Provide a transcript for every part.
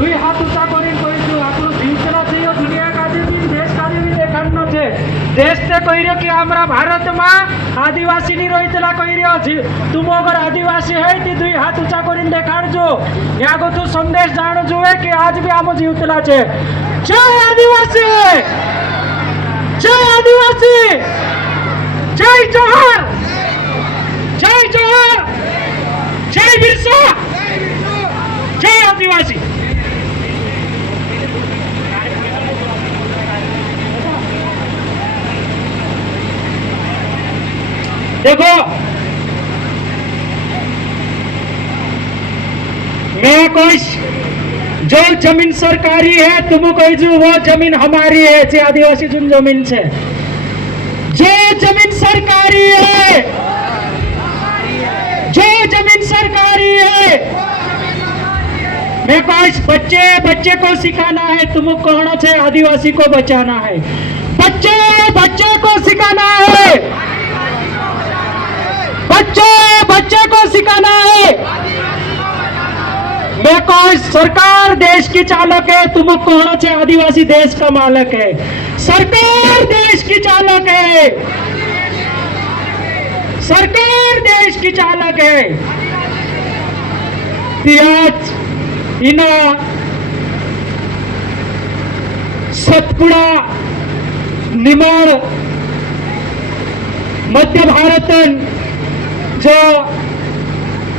दुई हाथ ऊंचा करीन कहीछु आपनो जीवतला छे दुनिया काजे भी देश काजे भी देखाडनो छे देश ते कहिरो कि हमरा भारत में आदिवासी नी रहीतला कहिरो तुम अगर आदिवासी है ती दुई हाथ ऊंचा करीन देखाडजो या गोतो संदेश जाणो जोए कि आज भी आमो जीवतला छे। जय आदिवासी, जय आदिवासी, जय जोहर, जय जोहर, जय बिरसा, जय आदिवासी। देखो मैं कोई जो जमीन सरकारी है तुम कहीजू वो जमीन हमारी है जे आदिवासी जो जमीन है जो जमीन सरकारी है जो जमीन सरकारी है मैं कोई बच्चे को सिखाना है तुम कौन है आदिवासी को बचाना है बच्चे को सिखाना है बच्चे को सिखाना है। मैं कोई सरकार देश की चालक है तुम कौन है आदिवासी देश का मालक है सरकार देश की चालक है सरकार देश की चालक है। आज इना सतपुड़ा निमाड़ मध्य भारतन जो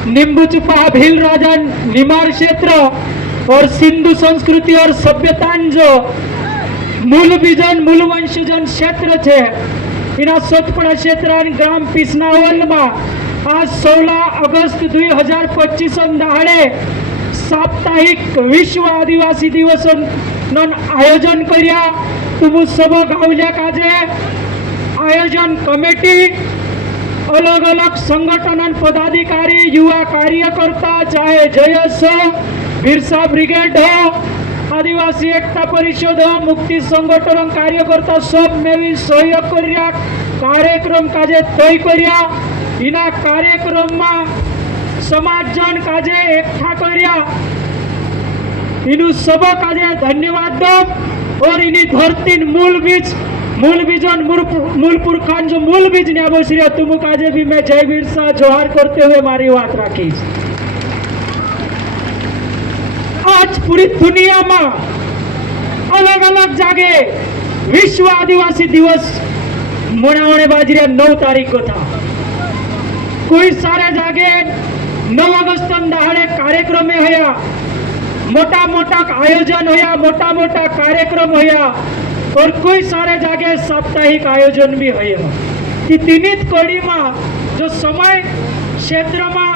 निम्बुचुपा भील राजन निमाड़ क्षेत्र और सिंधु संस्कृति और सभ्यता जो मूल बीजन मूल वंशजन क्षेत्र है इना सतपुड़ा क्षेत्र ग्राम पिसनावल में आज 16 अगस्त 2025 दाड़े साप्ताहिक विश्व आदिवासी दिवस आयोजन कर्या तुम सब गावल्या काजे आयोजन कमिटी अलग अलग संगठन पदाधिकारी युवा कार्यकर्ता चाहे जयस बिरसा ब्रिगेड हो आदिवासी एकता परिषद हो मुक्ति संगठन कार्यकर्ता सब मिली सहयोग कर्या कार्यक्रम काजे तय कर्या इना कार्यक्रम में समाजजन काजे एकठा कर्या इनु सब काजे धन्यवाद दो और इनी धरती मूल बीजन मूल पुरखान जो मूल बीज ने बसरिया तुम काजे भी मैं जय बिरसा जोहार करते हुए मारी बात राखीश। आज पूरी दुनिया में अलग अलग जगह विश्व आदिवासी दिवस मनाने बाजरिया 9 तारीख को था कोई सारे जगह 9 अगस्त दाड़े कार्यक्रम होया मोटा मोटा आयोजन होया मोटा मोटा कार्यक्रम होया और कोई सारे जगह साप्ताहिक आयोजन भी होया तीनित कड़ी में जो समय क्षेत्र में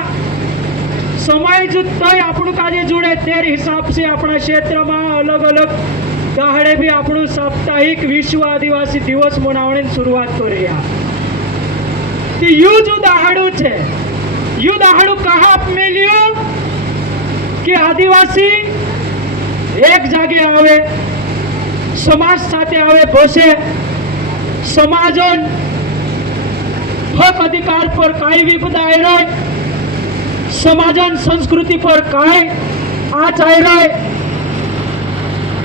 समय जो तय आपणु काजे जुड़े तेर हिसाब से अपना क्षेत्र में अलग अलग दाड़े भी आपणु साप्ताहिक विश्व आदिवासी दिवस मनावने शुरुआत करी यू जो दाड़ू है यू दाड़ू कहा मिल्यो कि आदिवासी एक जगह आवे समाज साथे आवे बसे समाजन हक अधिकार पर काय विपदा आयरोय समाजन संस्कृति पर काय आज आयरोय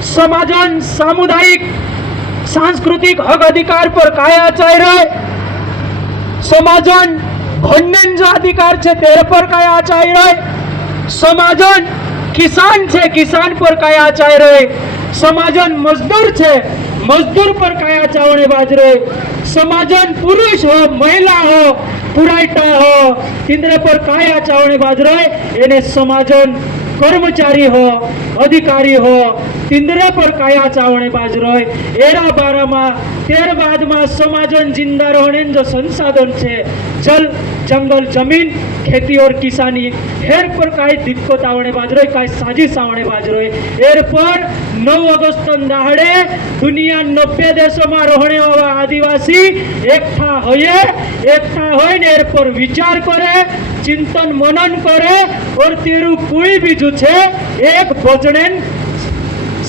समाजन सामुदायिक सांस्कृतिक हक अधिकार पर काय आज आयरोय समाजन भन्यन जो अधिकार छे तेरे पर काय आज आयरोय समाजन किसान छे किसान पर काय आज आयरोय समाजन मजदूर छे मजदूर पर कया चावणे बाजरे समाजन पुरुष हो महिला हो पुरायटा हो तिंद्रे पर कया चावणे बाजरे एने समाजन कर्मचारी हो अधिकारी हो तिंद्रे पर कया चावणे बाजरे एरा बारा में तेर बाद में समाजन जिंदा रहने जो संसाधन छे जल जंगल जमीन खेती और किसानी हेर पर काय दिक्कत आवणे बाजरे काय साजिश आवणे बाजरे एर पर 9 अगस्त दाड़े दुनिया 90 देशों में रहने वाला आदिवासी एकठा होय ने एर पर विचार करे चिंतन मनन करे और तेरू कोई भी जो छे एक भोजनेन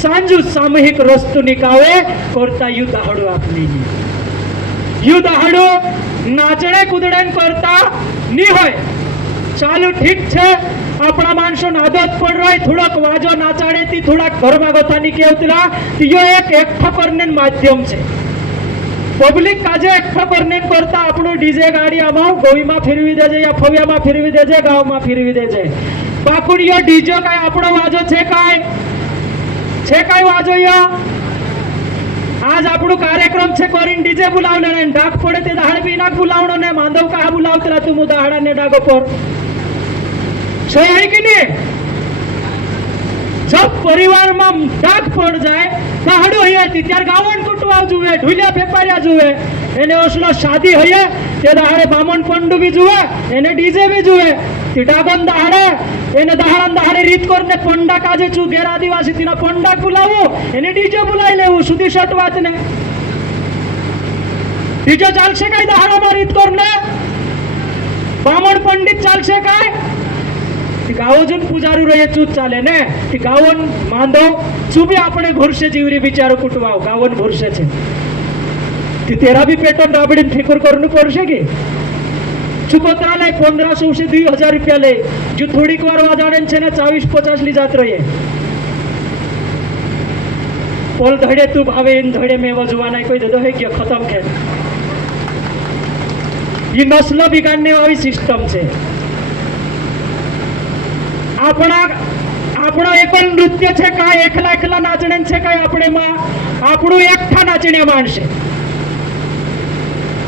सांजू सामूहिक रस्तु निकावे करता यू दाहड़ो आपली यू दाहड़ो नाचणे कूदड़ेन करता नी होय ચાલો ઠીક છે, આપણા માણસો આદત પડ રહી થોડોક વાજો નાચાડેથી થોડાક ઘરમાં ગોથાની કેવતલા તીયો એક એકઠો કરને માધ્યમ છે. પબ્લિક કાજે એકઠો કરને કરતા આપણું ડીજે ગાડી આમાં ગોવીમાં ફેરવી દેજે, યા ફવિયામાં ફેરવી દેજે, ગામમાં ફેરવી દેજે. બાકુડીયો ડીજો કાંઈ આપણો વાજો છે કાંઈ વાજો યા? आज આપણું કાર્યક્રમ છે કરીને ડીજે બોલાવને ને ડાક પડે તે દાહડ બી નાક બોલાવણો ને માંદવ કા બોલાવતલા તું દાહડા ને ડાગો પર છે હે કે નહીં? जब परिवार में डाक पड़ जाए दाहड़ो है त्यार गावण कुटवा जुए, ढुलिया पेपारिया जुए, एने ओसलो शादी है ते दाहड़े बामण पंडू भी जुए, एने डीजे भी जुए. ती डागन दाहड़े एने दाहड़न दाहड़े रीत करने पंडा काजे चू घेर आदिवासी तीना पंडा बुलावो, एने डीजे बुलाई लेवू. सुधी शट वात ने डीजे चालशे काय दाहड़ा में रीत करने? बामण पंडित चालशे काय? गावोजन पुजारू रहे चूत चाले ने गावन मांधव चुबी अपने घुरसे जीवरी बिचारो कुटवाओ गावन घुरसे छे ती तेरा भी पेटन राबड़ी ठेकुर करनु पड़शे के चुकोतरा ले 1500 से 2000 रुपया ले जो थोड़ीक वार वाजाड़े छे ने 40-50 ली जात रहे पोल धड़े तू भावे इन धड़े में वजुवाना कोई ददो है कि खत्म खे. ये नस्ल बिगाड़ने वाली सिस्टम छे. આપણો એકલ નૃત્ય છે કાંઈ એકલા એકલા નાચણે છે કાંઈ આપણેમાં આપણું એકઠા નાચીને માણશે.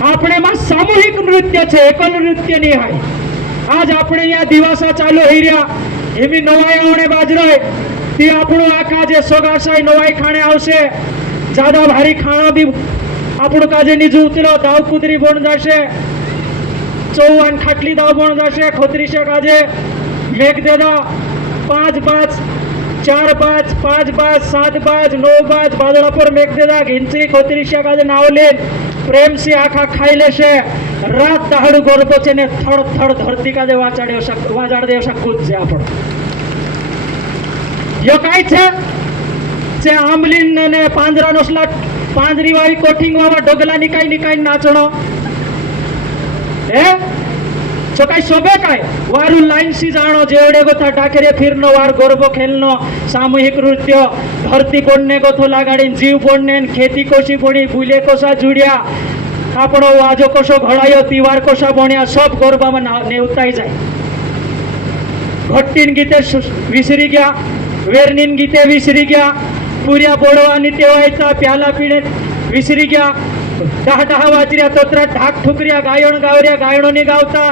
આપણેમાં સામૂહિક નૃત્ય છે, એકલ નૃત્ય નહીં હોય. આજ આપણે અહીંયા દિવાસા ચાલુ થઈ રહ્યા એવી નવાઈ આવણે બાજરો તે આપણું આખા જે સોગાસાઈ નવાઈ ખાણે આવશે જાદા ભારી ખાણા બી આપણું કાજે નીચું ઉતરો દાવ કુદરી બોણ જશે, ચૌવાન ખાટલી દાવ બોણ જશે, ખોતરી છે કાજે મેઘ દેदा 5-5 4-5 5-5 7-5 9-5 बादड़ा पर मेघ देदा घिंची खोतरीशिया का नाव ले प्रेम से आखा खाई लेशे. रात दहाड़ू गोरबो छे ने थड़ थड़ धरती का जे वाजाड़ दे सकूत छे. आपण यो काई छे जे आमलीन ने પાંદરા નોસલા પાંદરી વાળી કોઠિંગ વાળા ડોગલા નિકાઈ નાચણો હે जो कई शोभे काय वारू लाइन सी जानो जेवड़े गोथा टाकेरे फिरनो वार गोरबो खेलनो सामूहिक नृत्य धरती बोड़ने गोथो लागाड़ी जीव बोड़ने खेती कोशी बोड़ी भूले कोसा जुड़िया आपणो वाजो कोशो घड़ायो तिवार कोशा बोण्या सब गोरबा में नेवताई जाए. घट्टीन गीते विसरी गया, वेरनीन गीते विसरी गया, पूरिया बोड़वानी टेवायता प्याला पीने विसरी गया. डाह डाह वाजरिया तोतरा ढाक ठुकरिया गायण गावरिया गायणो नहीं गावता.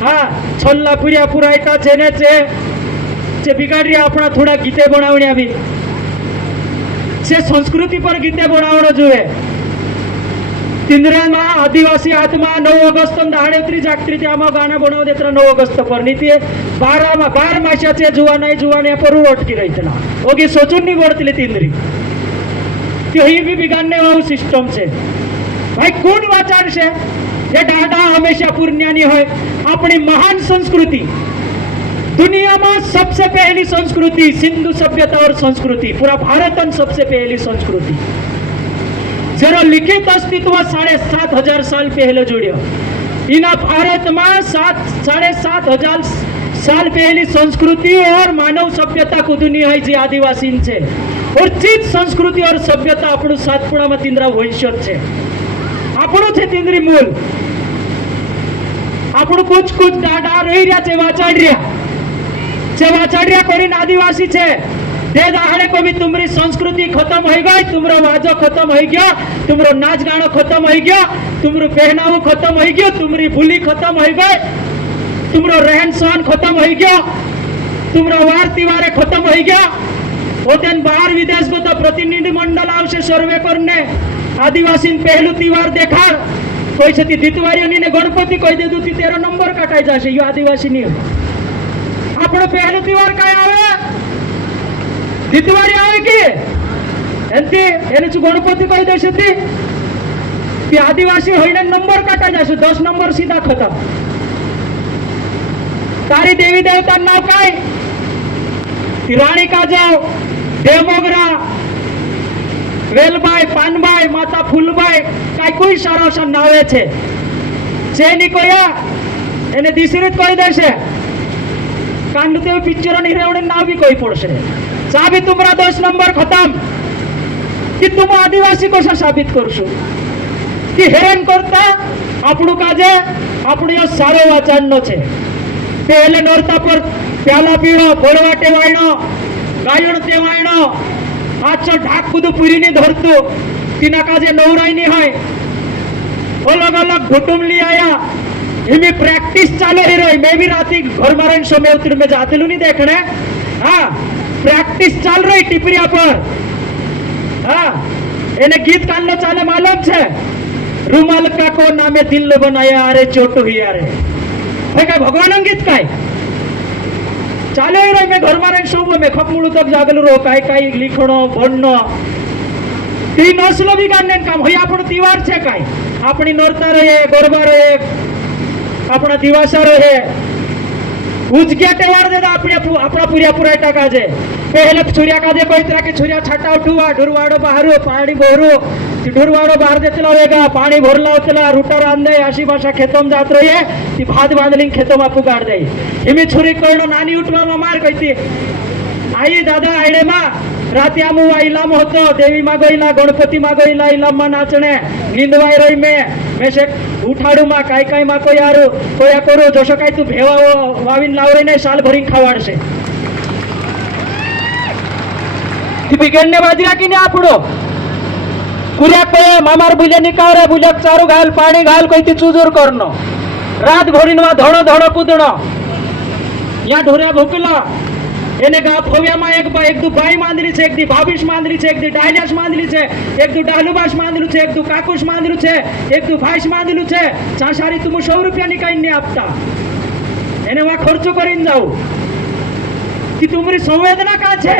हाँ छोल्ला पुरिया पुरायता जेने चे बिगाड़िया अपना थोड़ा गीते बनावण्या भी से संस्कृति पर गीते बनावणो जुए. तिंद्रा में आदिवासी आत्मा 9 ऑगस्ट दाहड़े उतरी जागती आमा गाना बनाव देता 9 अगस्त पर नीति 12 मासा चे जुवाने पर अटकी रही थी ओगी सोचून नहीं बोलती तिंद्री तो ही भी बिगाड़ने वाला सिस्टम से. भाई कोण वाचार से ये डाटा हमेशा पुण्यानी है. अपनी महान संस्कृति दुनिया में सबसे पहली संस्कृति सिंधु सभ्यता और संस्कृति पूरा भारतन सबसे पहली संस्कृति जरा लिखित अस्तित्व 7,500 साल पहले जुड़ियो. इना भारत में 7,500 साल पहली संस्कृति और मानव सभ्यता को दुनिया है जी आदिवासी है और चीज संस्कृति और सभ्यता अपनु सातपुड़ा में तिंद्रा वंशज है. આપણું છે તિંદરી મૂળ. આપણું કુછ દાડા રહી રહ્યા છે વાચાડ્યા કરીને આદિવાસી છે તે દાડે કોઈ तुमरी संस्कृति खत्म हो गई, तुमरो वाजो खत्म हो गया, तुमरो नाच गानो खत्म हो गया, तुमरो पहनावो खत्म हो गया, तुमरी बोली खत्म हो गई, तुमरो रहन सहन खत्म हो गया, तुमरो वार तिवारे खत्म हो गया. ओतेन बाहर विदेश को तो प्रतिनिधि मंडल आवशे सर्वे करने आदिवासी पहलू तिवार देखा कोई छती दितवारी ने गणपति कोई दे दूती 13 नंबर काटाई जाशे. यो आदिवासी नहीं आपणो पहलू तिवार काय आवे दितवारी आवे के एंती एने चु गणपति कोई देशे ती आदिवासी होईने नंबर काटाई जाशे 10 नंबर सीधा खत्म. तारी देवी देवता नाव काय राणी काजव देवमोगरा वेलबाई पानबाई माता फूलबाई काई कोई सारा नावे छे नहीं कोया एने दिसरीत कोई देशे कांड ते पिक्चर हिरेवणे नाव भी कोई पड़से चा भी तुम्हारा 10 नंबर खत्म कि तुम आदिवासी कशा साबित करशो कि हेरान करता આપણું કાજે આપણું સારો વાચાણનો છે પહેલે નોરતા પર પ્યાલા પીણો ભોળવા ટેવાયણો ગાયણ તેવાયણો આછો ઢાક બધું પૂરીને ધરતું તીના કાજે નવરાઈ ની હોય અલગ અલગ કુટુંબ લી આયા એમી પ્રેક્ટિસ ચાલે હી રહી મેં भी राती घर मारन समय उतर में जातेलू नहीं देखने हाँ प्रैक्टिस चल रही टिपरिया पर हाँ એને ગીત કાલનો ચાલે માલુમ છે रुमाल का को नामे दिल बनाया अरे चोटू ही अरे हे काय भगवान गीत काय चाले रे मैं घर मारे शोभ में खपमुळू तक जागलो रो काय काय लिखणो भणनो ती नसलो बी गाणने काम होई आपण तिवार छे काय आपणी नोरता रहे गरबा रहे आपणा दिवासा रहे उजग्या टेवार दे आपणा पुरिया पुरायटा काजे पहले छुरिया काजे कोई तरह के छुरिया छटा उठवा ढुरवाडो बाहरो पाणी भरू ढुरवाडो बाहेर देतला वेगा पाणी भरला होतला रुटर आंदे अशी भाषा खेतम जात रही ती भात बांधली खेतम आपू गाड दे हिमी छुरी कळनो नानी उठवा मार कहती आई दादा आईडे मा राती आमू इलाम होतो देवी मागोईला गणपती मागोईला इलाम मा नाचणे निंदवाई रही मैं से उठाडू मा काय काय मा को यारू कोया करू जसो काय तू भेवा वावीन लावरे ने साल भरी खावाडशे ती बिगडने बाजरा की नाही आपडो कुऱ्याक मामार बुले निकावरे बुलक चारू घाल पाणी घाल कोई ती चुजूर करनो रात भरीन मा धोडो धोडो कूदणो या ढोऱ्या भूकला એને ગા ફોવ્યામાં એક દુ બાઈ માંદરી છે એક દી ભાભીશ માંદરી છે એક દી ડાયલાશ માંદરી છે એક દુ ડાલુબાશ માંદરું છે એક દુ કાકુશ માંદરું છે એક દુ ભાઈશ માંદરું છે ચાસારી તું 100 રૂપિયા ની કાઈ ની આપતા એને વા ખર્ચો કરીને જાવ कि तुम्हारी संवेदना का छे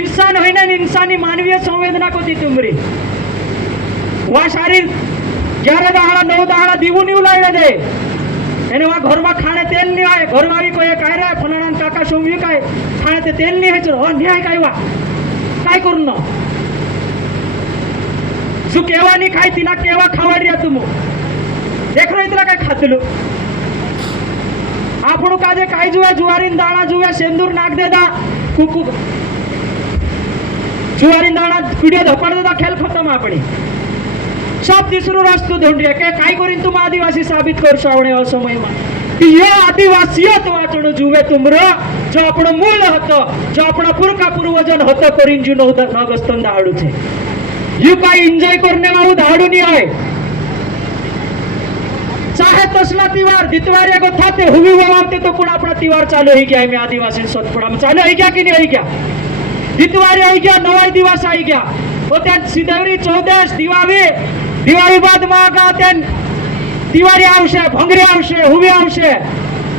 इंसान होईने इंसानी मानवीय संवेदना को थी तुम्हारी वा शारीर 11 दाड़ा 9 दाड़ा दीवू नहीं उलाड़े दे એને વા ઘરમાં ખાણે તેલ નહીં આવે ઘરમાં આવી કોઈ કાય રે ફલાણા કાકા સોમ્યું કાય ખાણે તે તેલ નહીં હે હો ન્યાય કાય વા કાય કરું ન શું કેવા નહીં ખાઈ તીના કેવા ખાવાડ્યા તું દેખ રો ઇતરા કાય ખાતલું આપણું કાજે કાય જુએ જુવારીન દાણા જુએ સેંદૂર નાખ દેતા કુકુ જુવારીન દાણા કીડે ધપાડ દેતા ખેલ ખતમ આપણી सब तीसरो रास्तो ढूंढिए के काय करीन तुम आदिवासी साबित कर सावणे असमय में ये आदिवासीयत वाचणो जुवे तुमरो जो आपणो मूल हतो जो आपणा पुरखा पूर्वजन हतो करीन जु नगस्तन दाडू छे यू काय एन्जॉय करने वाळू दाडू नहीं आय चाहे तसला तिवार दितवार एगो थाते हुवी वावते तो कोण आपणा तिवार चालू ही गया में आदिवासी सतपड़ा में चालू ही गया कि नहीं ही गया दितवारे आई गया नवाई दिवस आई गया होते सिदवरी 14 दिवाळी दिवाळी बाद मागा तेन दिवाळी आवशे भंगरी आवशे हुवी आवशे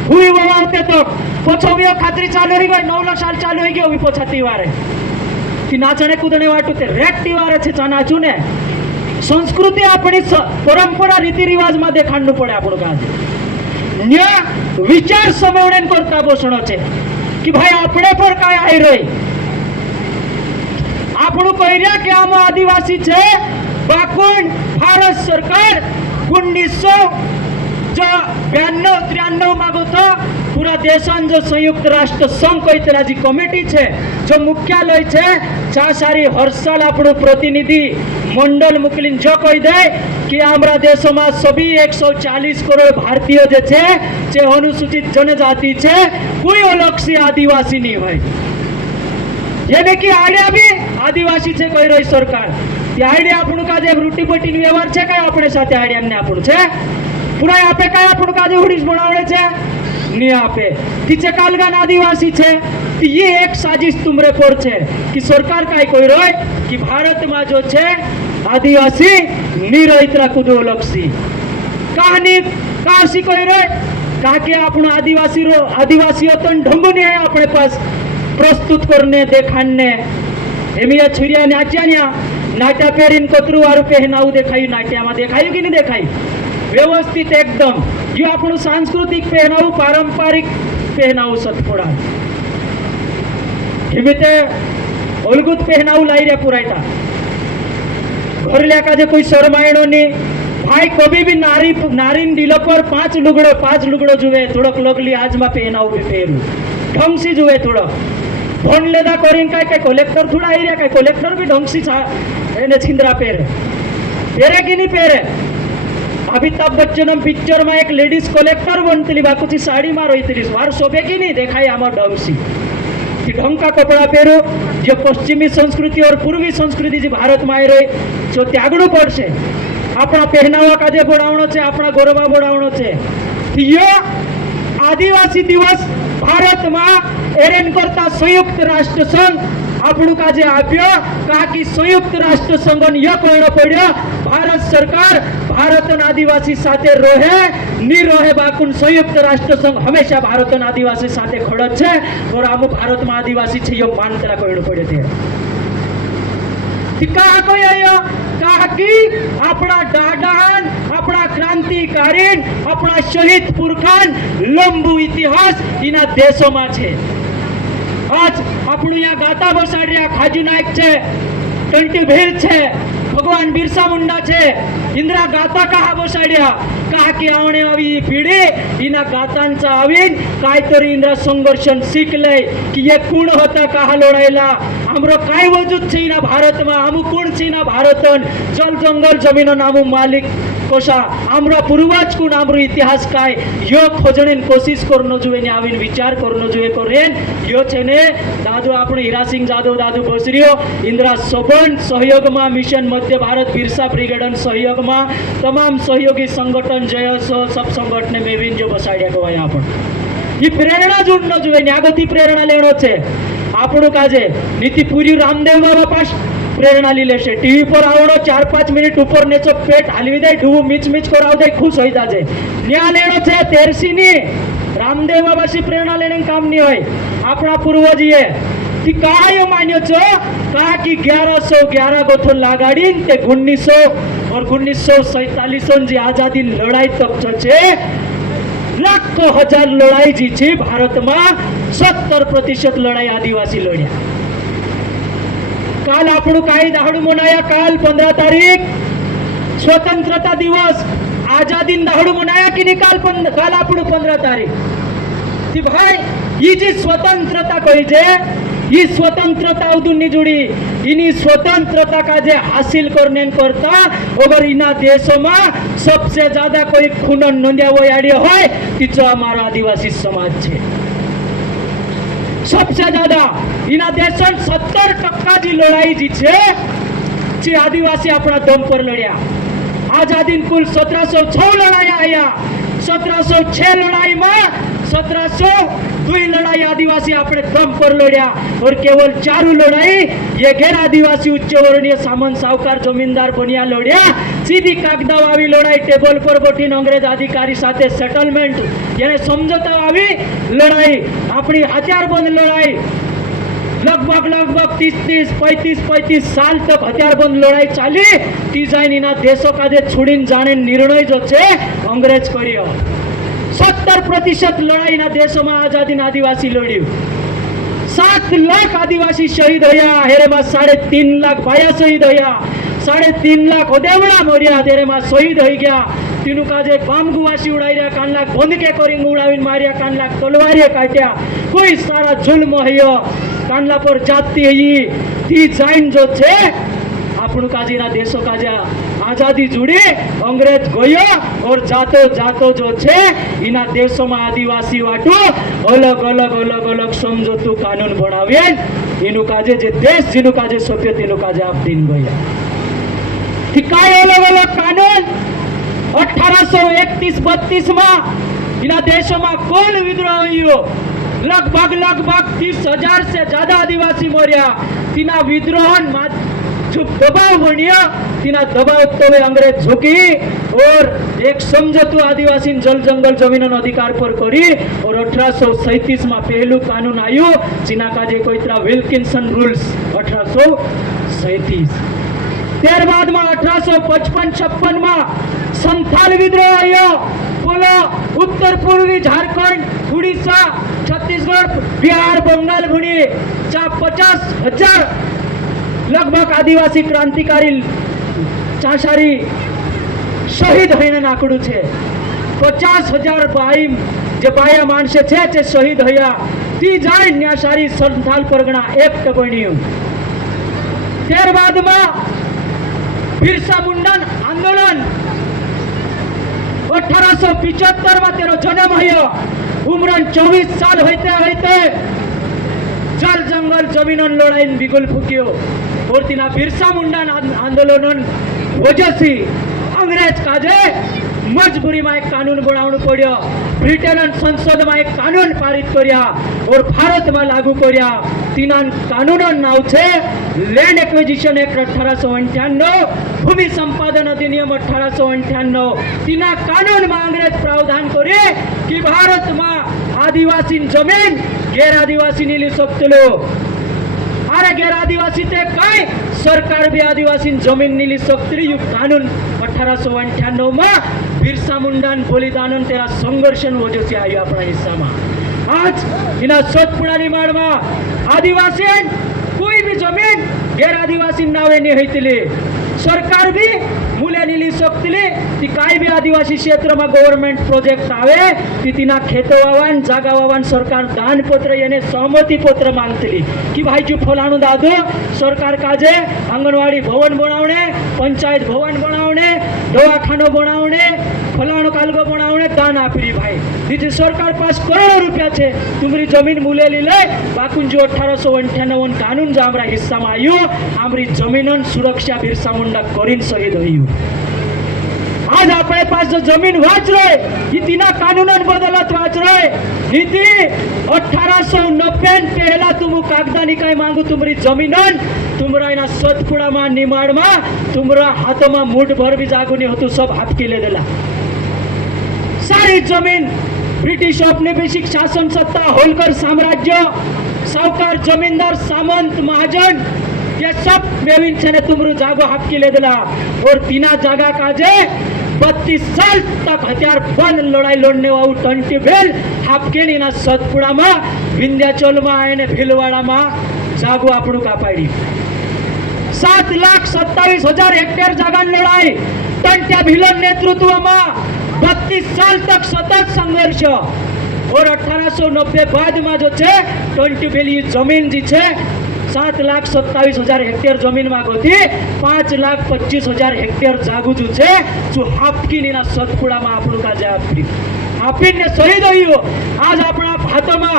हुवी वावते तो पोछोवियो खातरी चालू ही गई 9 साल चालू ही गयो पोछा तिवारे कि नाचणे कूदणे वाटू ते रेट तिवारे छे चानाचू ने संस्कृति अपनी परंपरा रीति रिवाज में देखाडू पड़े आपणो काज न्या विचार समवणेन करता बसणो छे कि भाई आपणे पर काय आई रही આપણું કહ્યા કે આમાં આદિવાસી છે બાકુન ભારત સરકાર 1992-93 मागो तो पूरा देशान जो संयुक्त राष्ट्र संघ कोई तरह जी कमिटी छे जो मुख्यालय छे चासारी हर साल આપણું प्रतिनिधि मंडल मोकलीन जो कही दे कि हमारा देश में सभी 140 करोड़ भारतीय जे छे जे अनुसूचित जनजाति छे कोई अलग से आदिवासी नहीं है यानी कि आइडिया भी आदिवासी छे कोई रही सरकार ते आइडिया આપણું કાજે રૂટી પટીનો વ્યવહાર છે કઈ આપણે સાથે આઈડિયા ને આપણું છે પૂરા આપે કઈ આપણું કાજે ઉડીશ બનાવડે છે ની આપે તીચે કાલગાન आदिवासी छे तो ये एक साजिश तुमरे पर छे कि सरकार काई कोई रोय कि भारत में जो छे आदिवासी निरहितरा कुदो लक्षी कहानी काशी कोई रोय कहा कि આપણું आदिवासी तो ढंग नहीं है अपने पास प्रस्तुत करने देखाने एमिया छुरिया नाच्या नाट्या पेरीन कतरू वारू पहनाऊ देखाई नाट्या में देखायु कि नहीं देखाई व्यवस्थित एकदम जो આપણું सांस्कृतिक पहनाऊ पारंपरिक पहनाऊ सतपोड़ा हिमिते ओलगुत पहनाऊ लाई रे पुरायटा घरल्या काजे कोई शरमायणो नहीं भाई कभी भी नारी दिलो पर पांच लुगड़ो जुए थोड़क लगली आज में पहनाऊ भी पहरू ढंग से जुए थोड़ा भोन लेदा करीन काय कलेक्टर थोड़ा आई काय कलेक्टर भी ढंग से छिंदरा पहरे कि नहीं पहरे। अमिताभ बच्चन पिक्चर में एक लेडीज कलेक्टर बनती बाकुची साड़ी में रही वार शोभे की नहीं देखाई आम ढंग से ढंग का कपड़ा पहरो जो पश्चिमी संस्कृति और पूर्वी संस्कृति जो भारत में आई रही जो त्यागणु पड़े अपना पहनावा काजे बढ़ावणो छे अपना गौरव बढ़ावणो छे। यो आदिवासी दिवस भारत में एरेन करता संयुक्त राष्ट्र संघ આપણું કાજે આપ્યો કાકી સંયુક્ત રાષ્ટ્ર સંઘનો ય કહેણો પડ્યો ભારત સરકાર ભારતના આદિવાસી સાથે રોહે ની રોહે બાકુન સંયુક્ત રાષ્ટ્ર સંઘ હંમેશા ભારતના આદિવાસી સાથે ખડો છે और આમ ભારતમાં આદિવાસી છે યો માનતરા કહેણો પડ્યો છે કहा કોઈ આયો કાકી આપણા દાદાન આપણા ક્રાંતિકારીન આપણા શહીદ પુરખાન લંબુ ઇતિહાસ એના દેશોમાં છે। आज આપણું यहाँ गाता बसाड्या खाजू नायक છે टंटी भील છે भगवान बिरसा मुंडा છે इंदिरा गाता कहा बसाड्या कहा की आवणे आवी पिढी इना गातांचा आवीन काहीतरी इंदिरा संघर्षण शिकले की ये कोण होता कहा लढायला आमरो काय वजूद છે इना भारतમાં आमु कोण છે इना भारतन जल जंगल जमीनो नामु मालिक कोशा आमरो पूर्वज कोण आमरो इतिहास काय यो खोजणेन कोशिश करनो जुए ने आवीन विचार करनो जुए करेन यो છે ને दादू આપણે હીરાસિંહ જાદવ दादू बसरियो इंदिरा सबन सहयोग में मिशन मध्य भारत बिरसा ब्रिगेडन सहयोग में तमाम सहयोगी संगठन जयसो सब संगठन में विन जो बसाड्या को यहाँ पर ये प्रेरणा जोड़नो जुए ने आगोती प्रेरणा लेनो छे આપણું કાજે નીતિપુરી રામદેવ બાબા પાસ પ્રેરણા લી લેશે ટીવી પર આવડો 4-5 મિનિટ ઉપર નેચો પેટ હાલવી દે ડૂ મીચ કરાવ દે ખુશ હોઈ જાજે ન્યા લેણો છે તેરસી ની રામદેવ બાબા સી પ્રેરણા લેને કામ ની હોય આપણા પૂર્વજીએ कि कायो मान्यो छो कहा कि 1111 गोथो लागाडीन ते 1900 और 1947 जी आजादी लड़ाई तक छे लाखों हजार लड़ाई जी छी भारत में 70% लड़ाई आदिवासी लड़्या। काल आपणु काई दाहडू मनाया काल 15 तारीख स्वतंत्रता दिवस आजादी दाहडू मनाया कि नहीं काल आपणु 15 तारीख थी भाई ये जी स्वतंत्रता कही जे ये स्वतंत्रता उदुनी जुड़ी इनी स्वतंत्रता का जे हासिल करने करता अगर इना देशों में सबसे ज्यादा कोई खून नोंध्या याडी होय कि जो हमारा आदिवासी समाज छे सबसे ज्यादा इना देशों 70% जी लड़ाई जी छे जे आदिवासी अपना दम पर लड़्या। आजादी कुल 1706 लड़ाई आया 1706 लड़ाई में 1702 लड़ाई आदिवासी अपने दम पर लड़्या और केवल 4 लड़ाई ये गैर आदिवासी उच्च वर्णीय सामंत साहूकार जमींदार बनिया लड़्या। सीधी कागदाव आवी लड़ाई टेबल पर बैठीने अंग्रेज अधिकारी साथे सेटलमेंट यानी समझौता आवी लड़ाई अपनी हथियारबंद लड़ाई लगभग 30-35 साल तक हथियारबंद लड़ाई चाली ती जाइन इना देशों का जे छुड़ीने जाने निर्णय जो छे अंग्रेज कर्यो। 70% लड़ाई ना देशों में आजादी आदिवासी लड़्यू 7 लाख आदिवासी शहीद होया हेरे में 3.5 लाख भाया शहीद होया 3.5 लाख ओदेवड़ा मर्या तेरे में शहीद हो गया तीनू काजे बम गुवासी उड़ाई रहा कान लाख बंद के करिंग उड़ावीने मार्या कान लाख तलवारिये काट्या कोई सारा जुल्म हयो कानला पर जाती है ती जाइन जो छे આપણું કાજીના દેશો કાજા આઝાદી जुड़ी अंग्रेज गयो और जातो जातो जो छे इना देशों में आदिवासी वाटू अलग अलग अलग अलग समझौतु कानून बनावे इनु काजे जे देश जिनु काजे सोप्यो तेनु काजे आप दिन गया थी काय अलग अलग कानून 1831-32 में इना देशों में कोण विद्रोह हुयो लगभग 30,000 से ज्यादा आदिवासी मर्या तीना विद्रोह जो दबाव बनिया तीना दबाव तो अंग्रेज झुकी और एक समझौतु आदिवासी जल जंगल जमीन अधिकार पर करी और 1837 में पहलू कानून आयु जिना का जे कोई तरह विल्किंसन रूल्स 1837 त्यार बाद में 1855-56 में संथाल विद्रोह आयो बोलो उत्तर पूर्वी झारखंड उड़ीसा छत्तीसगढ़ बिहार बंगाल भुनी 50,000 लगभग आदिवासी क्रांतिकारी चाशारी શહીદ થઈને નાખડું છે. 50,000 બાઈ જે બાયા માણસે છે તે શહીદ થયા. તી જાય ન્યા સારી સંથાલ પરગણા એક બન્યું. ત્યારબાદમાં બિરસા મુંડા આંદોલન 1875 માં તેનો જન્મ થયો. ઉમરન 24 સાલ હોતે जल जंगल जमीन लड़ाई बिगुल फूक्यो और तीना बिरसा मुंडा आंदोलन वजह से अंग्रेज काजे मजबूरी में एक कानून बनावनु पड़ो. ब्रिटेन संसद में एक कानून पारित कर्या और भारत में लागू कर्या. तीना कानून नाव छे लैंड एक्विजिशन एक्ट 1898, भूमि संपादन अधिनियम 1898. तीना कानून में अंग्रेज प्रावधान करे कि भारत में आदिवासी जमीन गैर आदिवासी ली सकतलो. अरे गैर आदिवासी ते कई सरकार भी आदिवासी जमीन ली सकती. कानून 1898 में बिरसा मुंडा बलिदान तेरा संघर्ष वजह से आयो अपना हिस्सा में. आज इना सतपुड़ा निमाड़ में आदिवासी कोई भी जमीन गैर आदिवासी नावे नहीं होती. सरकार भी मूल्य नहीं ली सकती. ती काई भी आदिवासी क्षेत्र में गवर्नमेंट प्रोजेक्ट आवे ती तीना खेतो वावन जागा वावन सरकार दान पत्र यानी सहमति पत्र मांगती कि भाई जो फलाणु दादू सरकार काजे आंगणवाड़ी भवन बनावणे, पंचायत भवन बनावणे, दवाखानो बनावणे, फलाणो कालगो बनावणे दान आपी भाई. तिथे सरकार पास करोड़ों रुपया छे. तुम्हारी जमीन मूल्य ली ले बाकुन जो 1898 कानून जो हमारा हिस्सा में आयो हमारी जमीन सुरक्षा बिरसा मुंडा करीन शहीद हुई. आज अपने पास जो जमीन वाच रहे ये तीना कानून बदलत वाच रहे. नीति 1890 पहला तुम कागदा निकाय मांगू तुम्हारी जमीन तुम्हारा इना सतपुड़ा में निमाड़ में तुम्हारा हाथों में मुठ भर भी जागू नहीं होतु सब हाथ ले देला. सारी जमीन ब्रिटिश औपनिवेशिक शासन सत्ता होलकर साम्राज्य साहूकार जमींदार सामंत महाजन ये सब मेविन ने तुमरू जागो हाथ ले दिला. और तीना जागा काजे 32 साल तक हथियार बंद लड़ाई लड़ने वाला टंटी भेल हापके नीना सतपुड़ा में विंध्याचल में आए भीलवाड़ा में जागो आपणु कापाड़ी. 7,27,000 हेक्टेयर जागा लड़ाई टंट्या भीलन नेतृत्व में 32 साल तक सतत संघर्ष. और 1890 बाद में जो छे टंटी भेली जमीन जी छे 7,27,000 हेक्टेयर जमीन मांगो थी 5,25,000 हेक्टेयर जागू जो छे जो हापकी नीना सतपुड़ा में आपणु काजे आपी ने शहीद हुई. आज अपना हाथों में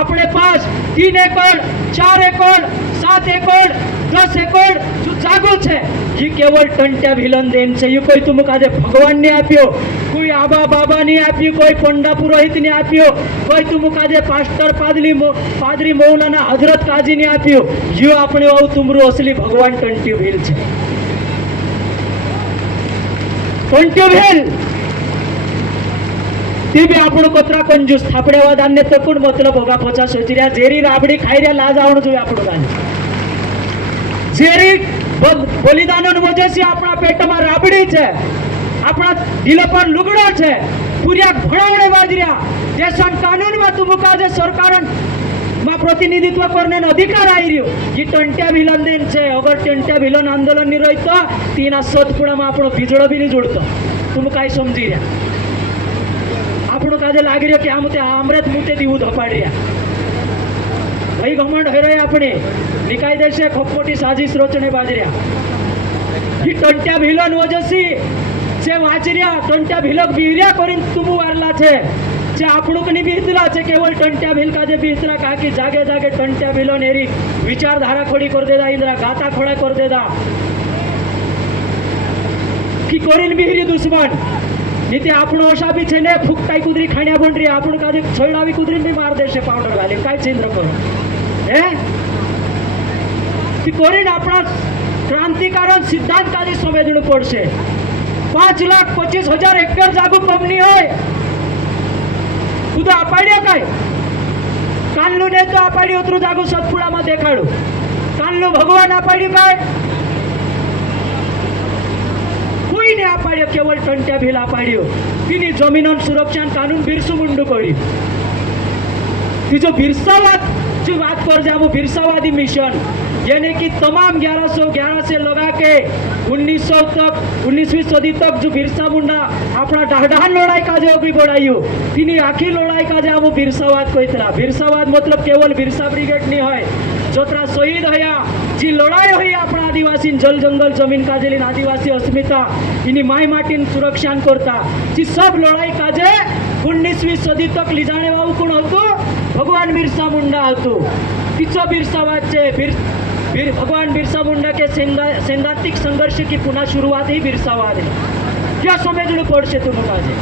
अपने पास 3 एकड़ 4 एकड़ 7 एकड़ 10 एकड़ जो जागो छे ये केवल टंट्या भीलन देन छे. ये कोई तुम काजे भगवान ने आप्यो, कोई आबा बाबा ने आप्यो, कोई पंडा पुरोहित ने आप्यो, कोई तुम काजे पास्टर पादरी मौलाना हजरत काजी ने आप्यो. यो अपने वो तुमरो असली भगवान टंट्यो भील छे. टंट्यो भील ती भी આપણું કોતરા કંજૂસ થાપડેવા દાનને તો કોણ મતલબ હોગા પોચા સોચી રહ્યા. ઝેરી રાબડી ખાઈ રહ્યા લાજ આવણું જોઈએ આપણું દાન. ઝેરી બલિદાનોની વજહ से આપણા પેટમાં રાબડી છે, આપણા દિલ પર લુગડો છે, પૂર્યા ભણાવણે વાજર્યા. દેશન કાનૂનમાં તું મુકાજે સરકારન માં प्रतिनिधित्व करने अधिकार आई रह्यो. ये टंट्या भिलन देन छे. अगर टंट्या भिलन आंदोलन नहीं रही तो तीना सतपुड़ा में आपणो बीजड़ो भी नहीं जोड़तो. तुम काई समझी रह्या આપણું કાજે લાગી રહ્યો કે આમ તે અમૃત મૂતે દીવું ધપાડી રહ્યા. ભાઈ ઘમંડ હે રહ્યા આપણે નિકાય દેશે ખોપમોટી સાજીશ રોચને બાજર્યા. ઈ ટંટ્યા ભીલન વજસી જે વાચર્યા ટંટ્યા ભીલક બીર્યા કરીને તુમુ વારલા છે જે આપણું કની બીતલા છે કેવળ ટંટ્યા ભીલ કાજે બીતલા કાકી જાગે જાગે ટંટ્યા ભીલન એરી વિચારધારા ખોડી કરી દેતા ઇન્દ્રા ગાતા ખોડા કરી દેતા की कोरीन बिहरी दुश्मन नीति આપણો ઓશાબી છે ને ફૂકતાઈ કુદરી ખાણ્યા બોંડરી આપણું કાજે છોડાવી કુદરી બી માર દેશે પાવડર ગાલી કાઈ ચિંત્ર કરો હે की कोरीन આપણા ક્રાંતિકારક સિદ્ધાંત કાજે સમજણું પડશે. 5,25,000 हेक्टेयर जागू कंपनी होय खुद अपाड्या काय कानलू ने तो अपाडी उतरू जागू सतपुड़ा में देखाड़ू कानलू भगवान अपाड्यू काय कोई ने अपाड्यो केवल टंट्या भील अपाड्यो. तीनी जमीन सुरक्षा कानून बिरसू मुंडू करी. तीजो बिरसावाद जो बात कर जाबो बिरसावादी मिशन यानी कि तमाम 1111 से लगा के 1900 तक 19वीं सदी तक जो बिरसा मुंडा अपना डाहडान लड़ाई काजे अगी बढ़ायु तीनी आखी लड़ाई काजे आमु बिरसावाद कहितला। बिरसावाद मतलब केवल बिरसा ब्रिगेड नहीं होय, जोतरा शहीद हया जी लड़ाई हुई अपना आदिवासी जल जंगल जमीन काजे लीन आदिवासी अस्मिता इनी माय माटीन सुरक्षा करता जी सब लड़ाई काजे 19वीं सदी तक ली जाने वाळू कोण हतुं? भगवान बिरसा मुंडा हतुं। तिचो बिरसावाद छे भगवान बिरसा मुंडा के सैद्धांतिक संघर्ष की पुनः शुरुआत ही बिरसावाद है। क्या समझणं पड़शे तुमकाजे?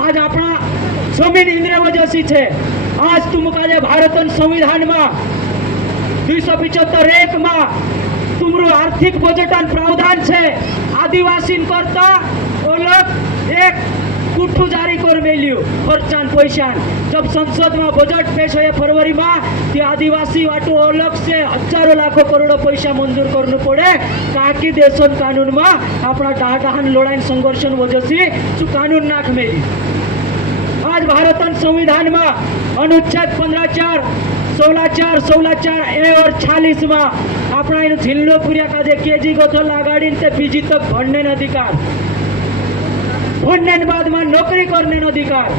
आज अपना जमीन इंद्र वजसी छे। आज तुमकाजे भारतन संविधान में 275 में तुमरू आर्थिक बजेटन प्रावधान छे आदिवासी करता अलग एक कुठू जारी कर मेल्यू खर्चान पैसान। जब संसद में बजट पेश हुए फरवरी में ते आदिवासी वाटो अलग से हजारों लाखों करोड़ों पैसा मंजूर करने पड़े ताकि देशन कानून में अपना डाहडाहन लड़ाई संघर्षन वजह जो कानून नाख मेली। आज भारतन संविधान में अनुच्छेद 15(4), 16(4), 16(4) ए और 46 में अपना इन झिल्लो पूर्या काजे केजी गोथल लगाड़ी ते पीजी तक भणने अधिकार, भणने बाद में नौकरी करने अधिकार,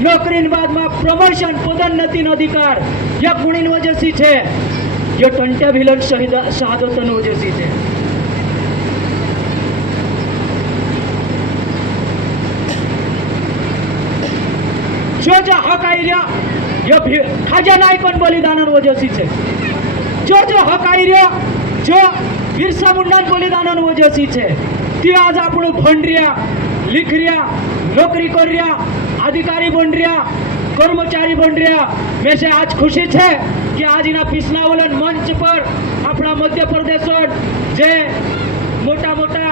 नौकरी बाद में प्रमोशन पदोन्नति अधिकार या गुणीन वजह से छे ये टंट्या भिलन शहादतन वजह से छे। जो हक आयरिया ये खाजा नायकन बलिदान वजह से छे। जो हक आयरिया जो बिरसा मुंडा बलिदान वजह से छे ते आज आपणो भण रिया, लिख रिया, नौकरी कर रिया, अधिकारी बन रिया, कर्मचारी बन रिया। में से आज खुशी है कि आज इना पिछलावलन मंच पर अपना मध्य प्रदेश जे मोटा मोटा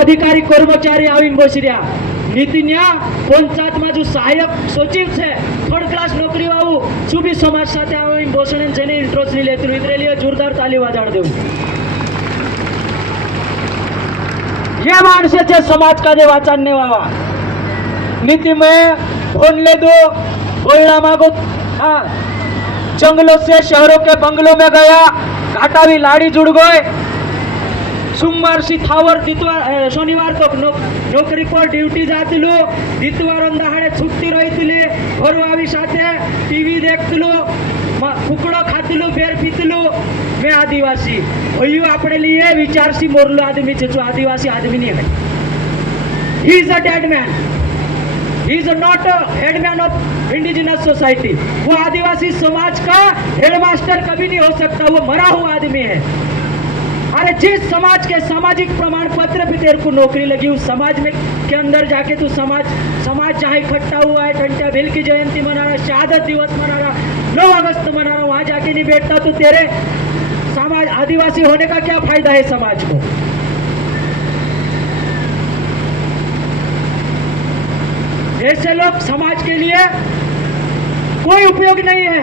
अधिकारी कर्मचारी आवीने बसी रहा। नीतिन्या पंचायत में जो सहायक सचिव है 3rd क्लास नौकरी वाळू सुबी समाज साथे आवीने बसने जेने इंटरेस्ट नहीं लेते इतरे जोरदार ताली वाजाड़ देव। ये माणसे छे समाज का जे वाचाने वावा नीति में फोन ले दो बोलना मांगो। हाँ, जंगलों से शहरों के बंगलों में गया, घाटा भी लाड़ी जुड़ गए। सोमवार से थावर शनिवार तक नौकरी पर ड्यूटी जाती लो, दितवार अंधारे छुट्टी रही ली, घर आवी साथे टीवी देखती लो, कुकड़ो खाती लो, बेर पीती लो। मैं आदिवासी वही अपने लिए विचार सी मोरलो आदमी है जो आदिवासी आदमी नहीं है। He is a dead man, he is not a headman of indigenous society. वो आदिवासी समाज का हेडमास्टर कभी नहीं हो सकता, वो मरा हुआ आदमी है। अरे जिस समाज के सामाजिक प्रमाण पत्र पे तेरे को नौकरी लगी उस समाज में के अंदर जाके तू समाज जहाँ इकट्ठा हुआ है, टंट्या भील की जयंती मना रहा, शहादत दिवस मना रहा, 9 अगस्त मना रहा, वहां जाके नहीं बैठता तो तेरे समाज आदिवासी होने का क्या फायदा है समाज को? ऐसे लोग समाज के लिए कोई उपयोग नहीं है।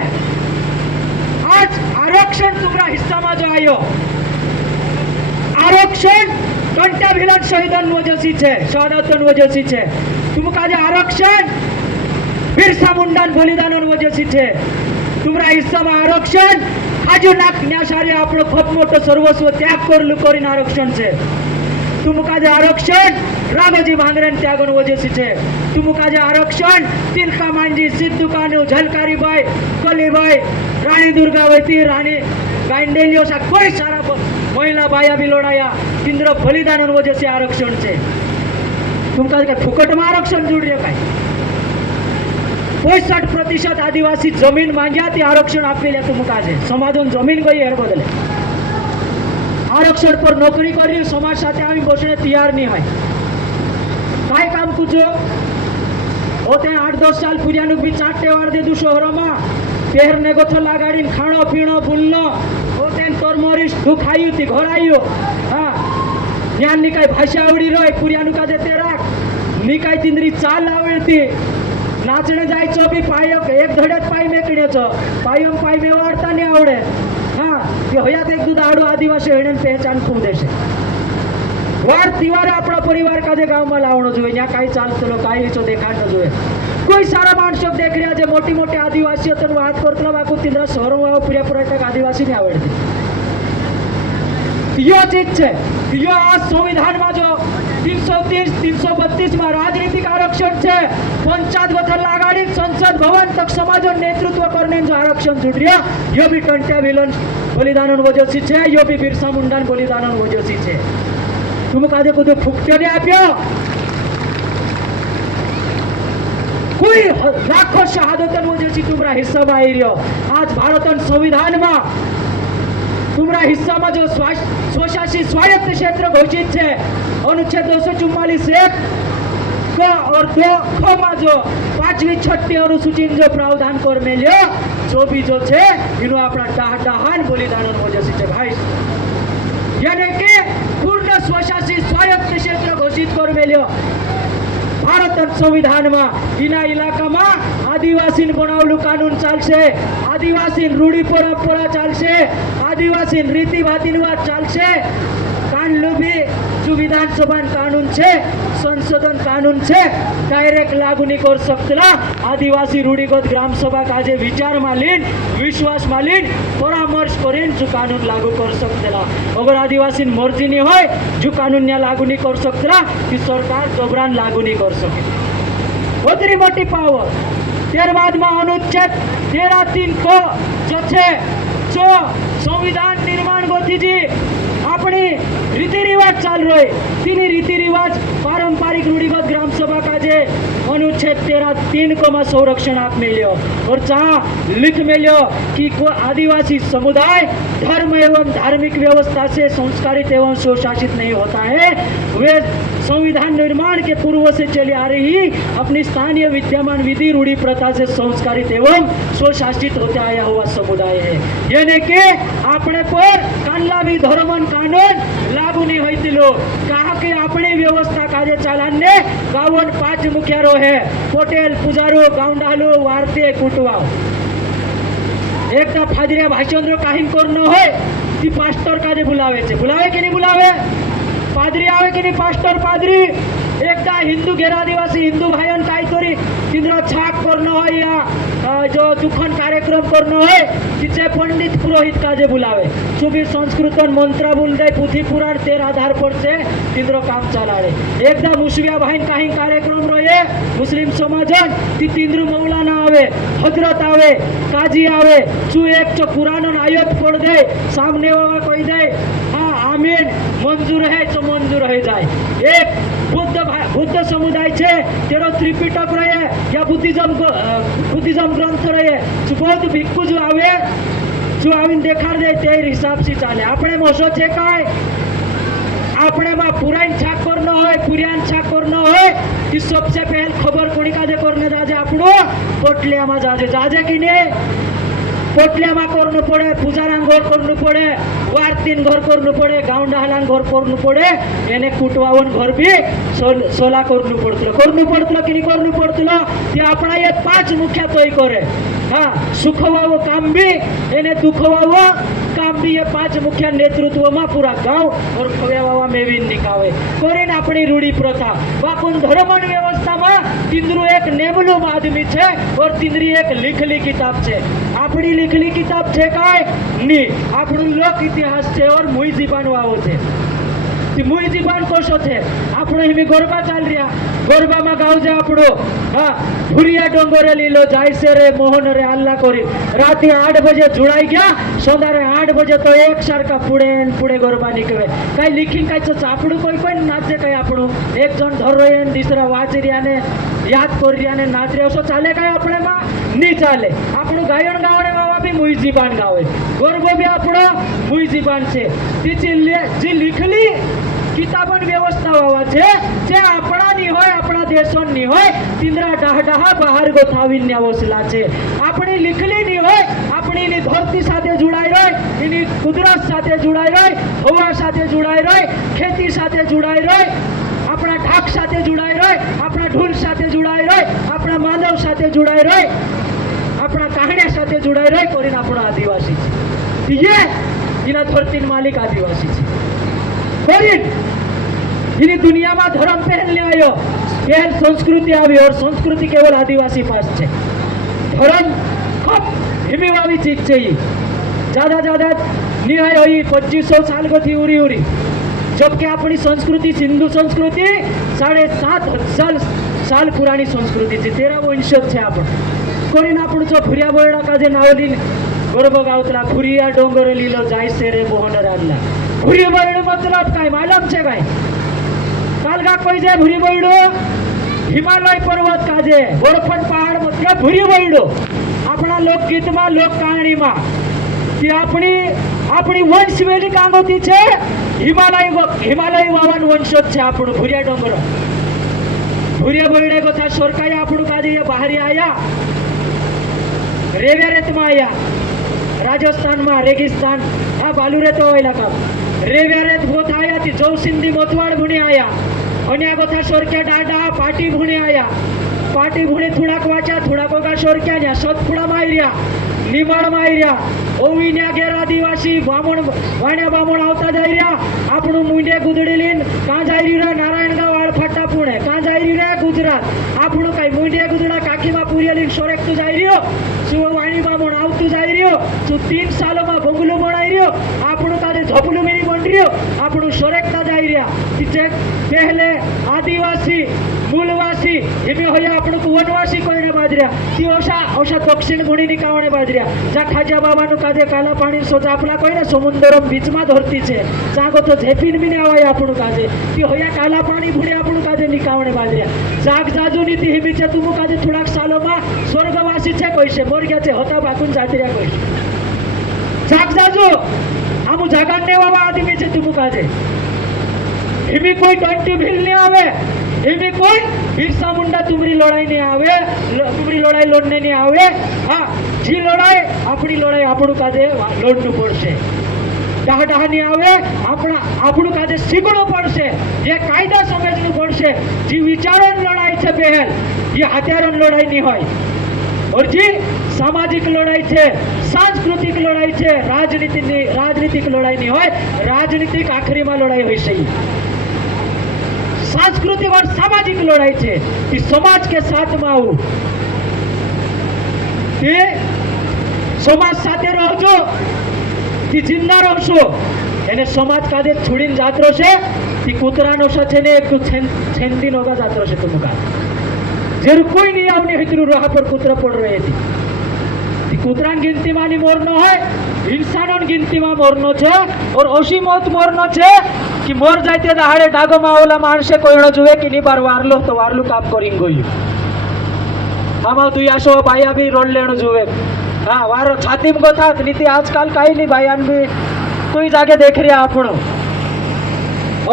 आज आरक्षण तुम्हारा हिस्सा में जो आयो आरक्षण टंट्या भिलन शहीदन वजह से छे, शहादतन वजह से छे। तुमका जे आरक्षण बिरसा मुंडान बलिदानन वजह से छे। तुम्हारा हिस्सा में आरक्षण खाजू नाक न्यासारी आपणो खूब मोटो सर्वस्व त्याग करलू करीन आरक्षण छे। तुमका जे आरक्षण राघोजी भांगरेन त्यागन वजह से छे। तुमका जे आरक्षण तिलका मांझी, सिद्धू कान्हू, झलकारी बाई, कलीबाई, रानी दुर्गावती, रानी गांडेलियो सा कोई सारा महिला बाया भी लड़ाया इंद्र बलिदान वजह से आरक्षण छे। तुमका क्या फुकट में आरक्षण जुड़ रहे? काय 65% आदिवासी जमीन मांग्या ते आरक्षण आपले तुमका छे। समाजन जमीन गई हेर बदले आरक्षण पर नौकरी करी समाज साथे आवी बसने तैयार नहीं है। काय काम कुछो होते 8-10 साल पूर्यानु भी चाटे वार दे दू शहरों में पहरने गोथो लगाड़ी खाणो पीणो भूलनो होते तोरमोरीश दुखायु थी घर आयु। हाँ, ज्ञान निकाय भाषा आवड़ी रही पूर्यानु का जे तेरा निकाय तिंद्री चाल आवड़ती नाचने जाय छो भी पायो एक धड़े पाई मेकड़े छो पायम पाई मेवाड़ता नहीं आवड़े। हाँ, ये हयात एक दूध आड़ो आदिवासी हेडन पहचान खो देशे। वार तिवारे अपना परिवार का जे गांव में लावणो जोईए, न्या काई चालतो काई रीचो देखाडनो जोईए। કોઈ સારા માણસો દેખ રહ્યા છે મોટી મોટી આદિવાસીઓ તો વાત કરતો બાકુ તીંદ્રા શહેરો પૂરા ટકા આદિવાસી ને આવડતી यो चीज છે यो આ સંવિધાનમાં જો 330 332 માં રાજનીતિક આરક્ષણ છે પંચાયત વથલ લાગાડી સંસદ ભवन तक समाजों नेतृत्व करने जो आरक्षण जुड़ रहा यो भी कंटिया विलन बलिदान वजह से છે यो भी बिरसा मुंडा बलिदान वजह से છે तुम काजे कुछ फुकटे ने आप्यो कोई लाखों शहादतन वजह से तुम्हारा हिस्सा में आई रहो आज भारतन संविधान में तुम्हारा हिस्सा में जो स्वशासी स्वायत्त क्षेत्र घोषित है अनुच्छेद 244 एक क और 2 ख में जो 5वी 6ठी अनुसूची जो प्रावधान कर मेल्यो जो भी जो है इनो अपना डाहान बलिदान वजह से भाई यानी कि पूर्ण स्वशासी स्वायत्त क्षेत्र घोषित कर मेल्यो भारत संविधान में इना इलाका में आदिवासी बनावलू कानून चालशे आदिवासी रूढ़ी परंपरा चालशे आदिवासी रीति रिवाज चालशे कानून भी जो विधानसभा कानून है संशोधन कानून है डायरेक्ट लागू नहीं कर सकता आदिवासी रूढ़िगत ग्राम सभा का जे विचार मालीन विश्वास मालीन परामर्श करें जो कानून लागू कर सकता अगर आदिवासी मर्जी नहीं हो जो कानून लागू नहीं कर सकता कि सरकार जबरान लागू नहीं कर सके उतनी मोटी पावर त्यारबाद में अनुच्छेद 13(3) को जो है जो संविधान निर्माण गोथी जी अपनी रीति रिवाज चाल रहे तीन रीति रिवाज पारंपरिक रूढ़िगत ग्राम सभा का जे अनुच्छेद 13(3) को में संरक्षण आप मिलो और जहाँ लिख मिलो कि आदिवासी समुदाय धर्म एवं धार्मिक व्यवस्था से संस्कारित एवं स्वशासित नहीं होता है वे संविधान निर्माण के पूर्व से चली आ रही अपनी स्थानीय विद्यमान विधि रूढ़ी प्रथा से संस्कारित एवं स्वशासित होते आया हुआ समुदाय है यानी कि अपने पर कानला भी धर्मन कानून लागू नहीं होती लोग कहा कि अपनी व्यवस्था काजे चालाने गावन 5 मुखियारो है पटेल पुजारो गावंडालो वारते कुटवा एक फादरिया भाषण काहीन करनो है ती पास्टर काजे बुलावे कि नहीं बुलावे पादरी आवे कि नहीं पास्टर पादरी एकदा हिंदू घेर आदिवासी हिंदू भाईन काहीतरी तिंद्र छाप करनो है या जो दुखन कार्यक्रम करनो है तिचे पंडित पुरोहित काजे बुलावे चुकी संस्कृतन मंत्रा बोल दे पुथी पुराण तेर आधार पर से तिंद्र काम चलाड़े एकदा मुसविया भाईन काही कार्यक्रम रहे मुस्लिम समाजन ती तिंद्र मौलाना आवे हजरत आवे काजी आवे चू एक जो कुरान आयत पढ़ दे सामने वाला कोई दे हाँ आमीन मंजूर है तो मंजूर है जाए एक बुद्ध समुदाय छे तेरो त्रिपिटक रहे या बुद्धिज्म ग्रंथ रहे जो बहुत भिक्खु जो आवीने देखाड़ दे ते हिसाब से चाले अपने मोशो छे काय अपने में पुरान छाक करना है पुरान छाक करना है कि सबसे पहले खबर कोणी काजे करने जाजे आपणो पोटलिया में जाजे कि नहीं पोटलिया में करना पड़े पूजारान घर करना पड़े वारतीन घर करना पड़े गावंडाहालान घर करना पड़े एने कुटवावन घर भी सोला करना पड़तो कि नहीं करना पड़तो ते अपना ये 5 मुख्य तोय करे हाँ सुखवावो काम भी एने दुखवावो काम भी ये 5 मुख्य नेतृत्व में पूरा गांव और खवेवावा मेवीन निकावे करीने अपनी रूढ़ी प्रथा बापुन धर्मन व्यवस्था में तिंद्रु एक नेमलूम आदमी छे और तिंद्री एक लिखली किताब छे अपनी लिखली किताब छे काय नी આપણું લોક ઇતિહાસ છે और મુઈ જીબાન વાવો છે ती मुई जीवन कोशो थे આપણે हिमी गरबा चाल रिया गरबा में गाव जे આપણો हाँ भूरिया डोंगरे लीलो जाय से रे मोहन रे अल्लाह करी राते 8 बजे जुड़ाई गया सौंदारे 8 बजे तो एक सारखा पुढे गरबा निकळे काय लिखीन काय चापडू कोई नाचे काय આપણું एक जण धर रहे दुसरा वाच रिया ने याद कर रिया ने नाच रिया असो चाले काय આપણે માં नहीं चाले આપણું गायन गावणे बाबा भी मुई जीवन गावे गरबो भी આપણો मुई जीवन छे तीची जी लिखली किताबन व्यवस्था वावा छे जे अपना नहीं होय अपना देशोन नहीं होय तिंद्रा डाहा बाहर गोथावीन न्यावसला छे अपनी लिखली नहीं होय अपनी नी धरती साथे जुड़ाई रहे इनी कुदरत साथे जुड़ाई रहे हवा साथे जुड़ाई रहे खेती साथे जुड़ाई रहे अपना ढाक साथे जुड़ाई रहे अपना ढोल साथे जुड़ाई रहे अपना मानव साथे जुड़ाई रहे अपना कहानिया साथे जुड़ाई रहे कोरीन अपना आदिवासी छे ये इना धरती मालिक आदिवासी छे कोरीन इनी दुनिया में धर्म पहन ले आयो पहल संस्कृति આવી और संस्कृति केवल आदिवासी पास છે धर्म खूब हिमीवावी चीज છે ज्यादा ज्यादा निहाय हुई 2500 साल गती उरी उरी जबकि अपनी संस्कृति सिंधु संस्कृति 7,500 साल पुरानी संस्कृति છે 13 वंशज છે आपण कोणी आपण जो फुरिया बोर्डा का जे नाव दिली बरोबर गावतला फुरिया डोंगर लिहिलो जायसे रे मोहन राजला फुरी बोर्ड मतलब काय मालूम છે काय कालगा कोई जे भुरी बोर्डो हिमालय पर्वत काजे बर्फन पहाड़ मतलब भुरी बोर्डो अपना लोकगीत में लोक कहानी में ती अपनी वंश वेली कांगोती छे हिमालय वावन वंशज छे आपण भुरिया डोंगर भुरिया बोर्डे गोथा सरकाय आपण काजे ये बाहरी आया रेवेरेत में आया राजस्थान में रेगिस्तान आ बालूरेत इलाका रेवेरेत गोथ आया ती जौसिंदी मोतवाड़ भुणी आया अन्या गोथा सोरक्या डाडा पाटी भुणी आया पाटी भुणी थोड़ाक वाचा थोड़ाक ओगा सोरक्या न्या सतपुड़ा मायर्या निमाड़ मायर्या ओवीन्या गेर आदिवासी बामण वाण्या बामण आवता जाई रह्या आपणुं मुंडे गुदड़ी लीन कां जाई रह्या नारायणगाव आळफाटा पुणे कां जाई रह्या गुजरात आपणुं काई मुंडे गुदड़ा काकीमां पुरिया लीन सोरेकतुं जाई रह्यो सुव वाणी बामण आवतुं जाई रह्यो सु 3 सालोमां बंगलो बनाई रह्यो आपणुं काजे झोपलुं मेरी बन रह्यो आपणुं सोरेकता जाई रह्या तिचे पहले आदिवासी मूलवासी हिमे होया आपणुं वनवासी कोईने बाजऱ्या ती ओशा दक्षिण गुणीनी कावणे बाजऱ्या जा खाजा बाबानुं काजे काला पाणी सो जापला कोईने समुद्रम बीचमां धरती छे जागो तो झेपीन बी ने आवाय आपणुं काजे ती होया काला पाणी भुडे आपणुं काजे निकावणे बाजऱ्या जाग जाजूनी ती हिमी छे तुमु काजे थोड़ाक सालोमां स्वर्गवासी छे कोईशे मोरग्या छे होता बाकून जातर्या कोईशे जाग जाजू आमु जागान ने बाबा आदमी छे तुमु काजे हिमी कोई टंटी भील नहीं आवे हिमी कोई बिरसा मुंडा तुमरी लड़ाई नहीं आवे तुमरी लड़ाई लड़ने नहीं आवे हाँ जी लड़ाई अपनी लड़ाई आपणु काजे लड़नु पड़शे डाह डाह नहीं आवे आपणु काजे शीखणु पड़शे ये कायदा समजनु पड़शे जी विचारों लड़ाई छे पहल ये हथियारों लड़ाई नहीं होय और जी सामाजिक लड़ाई छे सांस्कृतिक लड़ाई छे राजनीतिक लड़ाई नहीं होय राजनीतिक आखरी में लड़ाई होय छे सांस्कृतिक और सामाजिक लड़ाई छे कि समाज के साथ में आવું ते समाज साथे रहजो कि जिंदा रहशो एने समाज काजे छुड़ीने जात रहशे कि कूतरानो छे ने एक छेंदी नोगा जात रहशे तुमका जेर कोई नहीं आवने हितरु रहा पर कूतरा पड़ रहे थी कूतरान गिनती मानी मोरनो है इंसानों गिनती में मोरनो छे और ओशी मौत मोरनो छे कि मोर जाते दहाड़े डागो में ओला माणसे कोईनो जुए कि नहीं बार वारलो तो वारलू काम करीन गयो आमा तू आशो भाईया भी रोड लेणो जुए हाँ वारो छाती में गोथात नीति आजकल काई नहीं भाईयान भी कोई जागे देख रहा आपणो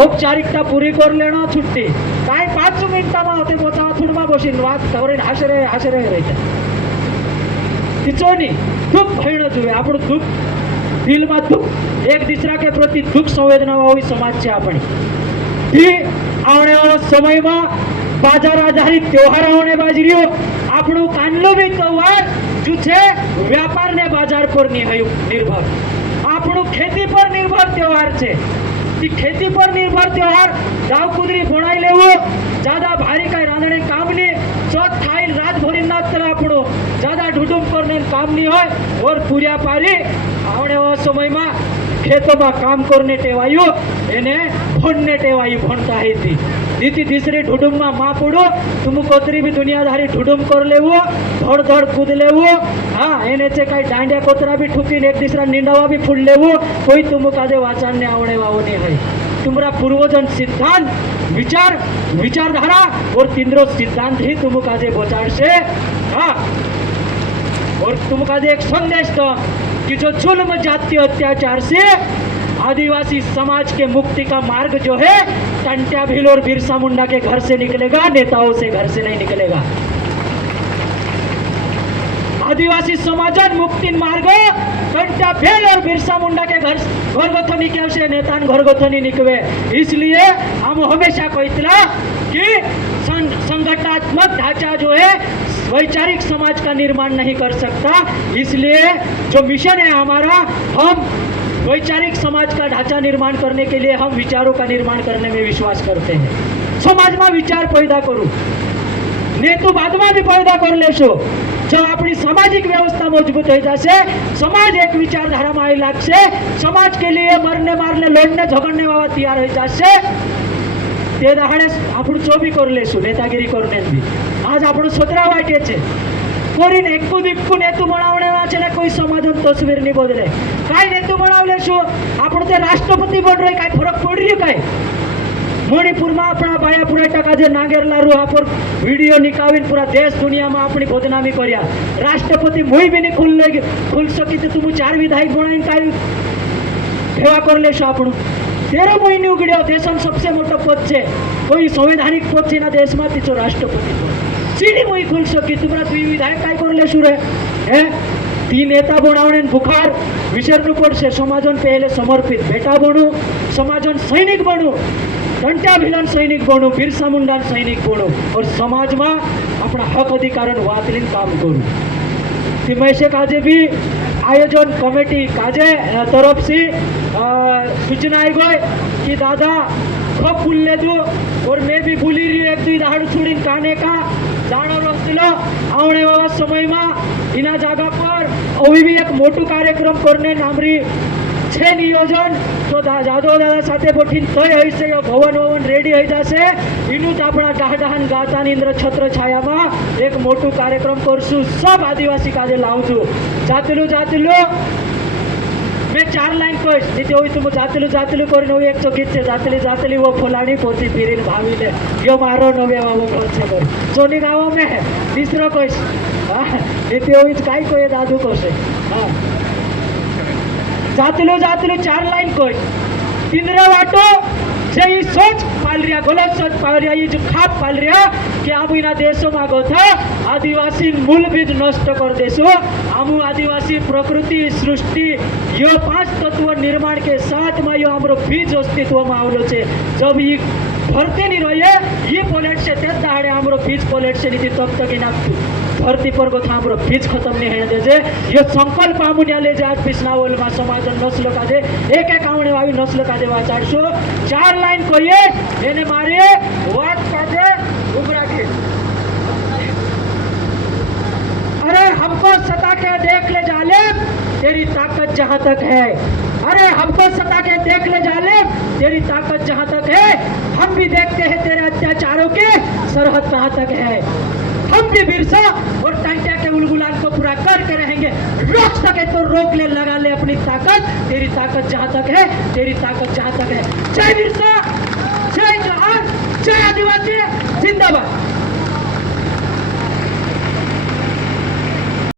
औपचारिकता पूरी कर लेणो छुट्टी काई 5 मिनिटा में होते पोता थुडमा बसीन वात कवरीन हाशरे रहता तिचोनी दुख भयणो जुए आपणो दुख दिल में दुख एक दूसरा के प्रति दुख संवेदना हुई समाज है अपनी आने वाला समय में बाजार आधारित त्योहार आने बाजरियो आपणु कानलो भी त्योहार जो छे व्यापार ने बाजार पर निर्भर आपणु खेती पर निर्भर त्योहार छे खेती पर निर्भर त्योहार दाव कुदरी बनाई लेवो ज्यादा भारी कई रांधणे काम नहीं चौथ थाई रात भरी ना चला आपणो ज्यादा ढूंढूम करने काम नहीं होय और पूरिया पारी आने वाला समय में खेतों में काम करने टेवायो एने भणने टेवायो भणता है थी दीती तीसरी ढूंढूम में माँ पड़ो तुम कोतरी भी दुनियादारी ढूंढूम कर लेवो धड़ धड़ कूद लेवो हाँ एने चे कई डांडिया कोतरा भी ठुकी एक दूसरा निंदावा भी फूल लेवो कोई तुम काजे वाचन ने आवड़े वावो नहीं है तुम्हारा पूर्वजन सिद्धांत विचारधारा और तीनरो सिद्धांत ही तुम काजे बचाड़ से हाँ और तुम काजे एक संदेश दो कि जो जुल्म जातीय अत्याचार से आदिवासी समाज के मुक्ति का मार्ग जो है टंट्या भील और बिरसा मुंडा के घर से निकलेगा नेताओं से घर से नहीं निकलेगा आदिवासी समाजन मुक्ति मार्ग टंट्या भील और बिरसा मुंडा के घर गथो निकलशे नेतान घर गथो नहीं निकवे इसलिए हम हमेशा कहतला कि संगठनात्मक ढांचा जो है वैचारिक समाज का निर्माण नहीं कर सकता इसलिए जो मिशन है हमारा हम वैचारिक समाज का ढांचा निर्माण करने के लिए हम विचारों का निर्माण करने में विश्वास करते हैं સમાજમાં વિચાર પેદા કરું નેતુ બાદમાં બી પેદા કરી લેશો જો આપણી સામાજિક વ્યवस्था मजबूत हो जाશે समाज एक विचारधाराમાં આવી લાગશે समाज के लिए मरने मारने लड़ने झगड़ने वाला तैयार हो जाશે તે દાડે આપણું ચોબી કરી લેશું નેતાગીરી કરીને બી આજ આપણું છોતરા વાટે છે કોરીને એકુ દીકુ નેતુ બનાવણેવા છે ને કોઈ સમાધાન તસવીર ની બદલે કાઈ નેતુ બનાવ લેશું આપણું તે રાષ્ટ્રપતિ બન રહી કાઈ ફરક પડી રહ્યો કાઈ મણિપુરમાં આપણા બાયાપુરા ટકા જે નાગેરલા રૂહા પર વિડીયો નિકાવીને પૂરા દેશ દુનિયામાં આપણી બદનામી કર્યા રાષ્ટ્રપતિ મોઈ બી નહીં ખુલ શકી તો તું 4 વિધાયક બનાવીને કાઈ ભેવા કરી લેશો આપણું 13 મહિને ઉગડ્યો દેશમાં सबसे મોટો પદ છે કોઈ સંવૈધાનિક પદ છે ના દેશમાં તીચો રાષ્ટ્રપતિ પદ सीढ़ी मोई खुल सकी तुम्हारा दुई विधायक काय कर लेशु रे हे ती नेता बनावणे बुखार विसरनु पड़शे समाजन पहले समर्पित बेटा बनू समाजन सैनिक बनू घंटा भिलन सैनिक बनू बिरसा मुंडा सैनिक बनू और समाज में अपना हक अधिकार वातलीन काम करूँ मैसे काजे भी आयोजन कमेटी काजे तरफ से सूचना आई गई कि दादा खूब भूल ले दो और मैं भी भूली रही एक दुई दाड़ छोड़ी काने का जानो रखलो आने वाला समय में इना जगह पर अभी भी एक मोटू कार्यक्रम करने नामरी छे नियोजन तो जादव दादा साथे बोठीन तय होई से भवन भवन रेडी होई जाशे इनु ज आपणा डाहडाहन गातानी इंद्र छत्र छायामां एक मोटू कार्यक्रम करशु सब आदिवासी काजे लावजु जातलू मैं 4 लाइन कहीश नहीं तो तुम जातलू कर एक तो गीत है जातली वो फुलानी पोती फिरीन भावी ले यो मारो नवे वो है कर सोनी गाँव में है तीसरो कहीश हाँ नहीं तो कई कोई दादू कहे हाँ जातलू 4 लाइन कहीश तीनरा वाटो जे सोच पाल रहा गलत सोच पाल रहा ये जो खाप पाल रहा कि आम इना देशों में गो था आदिवासी मूल बीज नष्ट कर देशो आमु आदिवासी प्रकृति सृष्टि यो 5 तत्व निर्माण के साथ में यो हमरो बीज अस्तित्व में आवलो छे जब ये धरती नहीं रहे ये पलट से ते दाड़े हमरो बीज पलट से नहीं तब तक इना धरती पर गो था हमरो बीज खत्म नहीं है दे ये संकल्प आमुनिया ले जा पिछनावल में समाज नस्ल का दे एक आउने वाली नस्ल का दे वाचाड़शो 4 लाइन कहिए एने मारे वाट काटे उबरा के अरे हमको सता के देख ले जालिम तेरी ताकत जहां तक है अरे हमको सता के देख ले जालिम तेरी ताकत जहां तक है हम भी देखते हैं तेरे अत्याचारों के सरहद कहां तक है हम भी बिरसा और टाइटा के उलगुलान को पूरा करके रहेंगे रोक सके तो रोक ले लगा ले अपनी ताकत तेरी ताकत जहां तक है तेरी ताकत जहां तक है जय बिरसा।